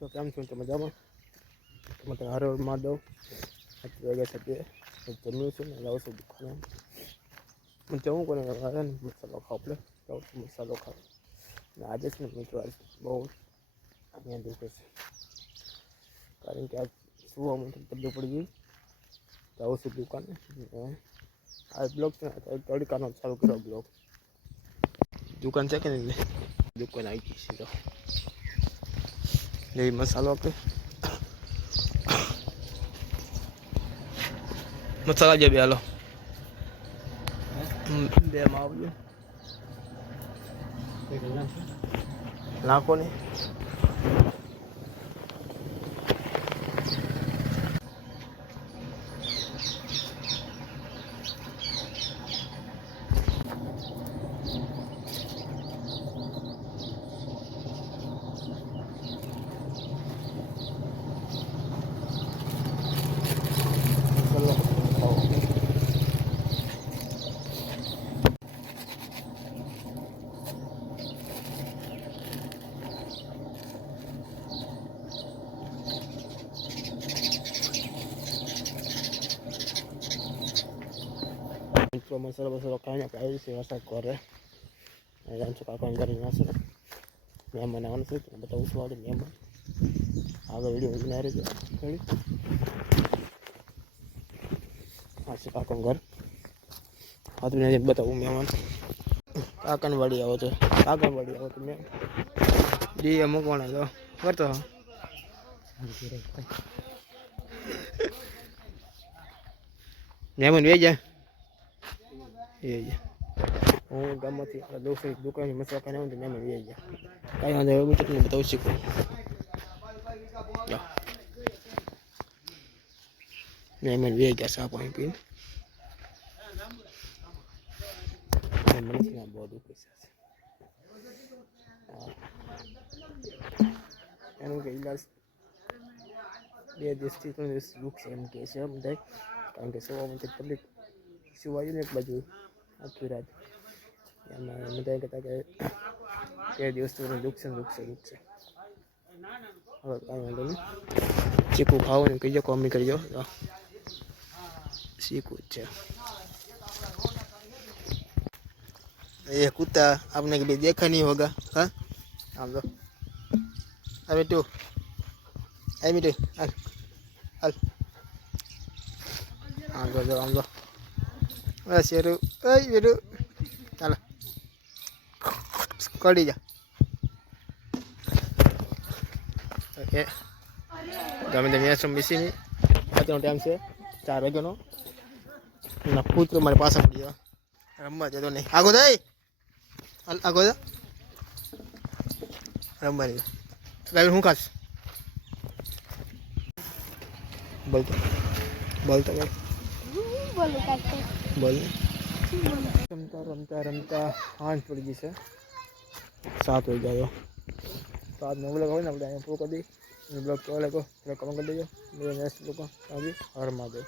તો કેમ છો? મજામાં? मैं हर रोज मार दो जगह सकते जमीन से लाओ से दिखाना मैं चाहूँ को मसाला खाओ ले लाओ मसालो खाओ आज ने मित्रों आज बहुत अँ दुखे से कारण कि आज सुबह में तबीयत पड़ गई जाऊँ से दुकान आज ब्लॉग तड़का चालू करो ब्लॉग दुकान से कि दुकान आई गई सीधो ले मसालो पे मसाला जे बे हालो बे में आवજો नाखो ने मित्रों मसाला बसाला खाई आई से वरसाद करे काका घर मेहमान आने से बताऊँ छू आज मेहमान आगे वीडियो बना रहे हाँ से काका घर हाँ तो मैं बताऊँ मेहमान काकनवाड़ी आओ तो काकनवाड़ी आओ तो मैं डी मुकवाना तो करता मेहमान वे जाए હું ગામમાંથી દોસ્ત દુકાન મસાલા ખાને આવું તો મેં લઈ ગયા કાંઈ વાંધો એવું તમને બતાવું શીખું મેં લઈ ગયા સા પાણી પીને મને બહુ દુઃખ છે એનું કે ઇલાજ 2 દિવસથી 3 દિવસ દુઃખ છે એમ કે છે બધા કારણ કે સવારમાં તકલીફ સુવાયું ને એક બાજુ આખી રાત એમાં બધા કહેતા કે 2 દિવસથી દુઃખ છે હવે કાંઈ વાંધો નહીં ચીકુ ખાઓ ને કહીજો કોમી કરજો चीकू છે ये कुत्ता आपने कभी देखा नहीं होगा हाँ हम लोग अबे तू आई मिटे हल हल हम लोग बस ये रू ये रू चलो कड़ी जा ओके गमे तो मैच मिसी नहीं आते टाइम से 4 वागे नो ना पुत्र मारे पास पड़ी गया रमवा दे तो नहीं आगो दे आगो दे रमवा दे ड्राइवर हूँ खास बोलता बोलता बोल रमता रमता रमता हाथ पड़ गई से 7 हो गया 7 में ब्लॉग हो ना पूरा कर दी ब्लॉग तो वाले को कमेंट कर दीजिए मेरे नेक्स्ट ब्लॉग को अभी और मार दे।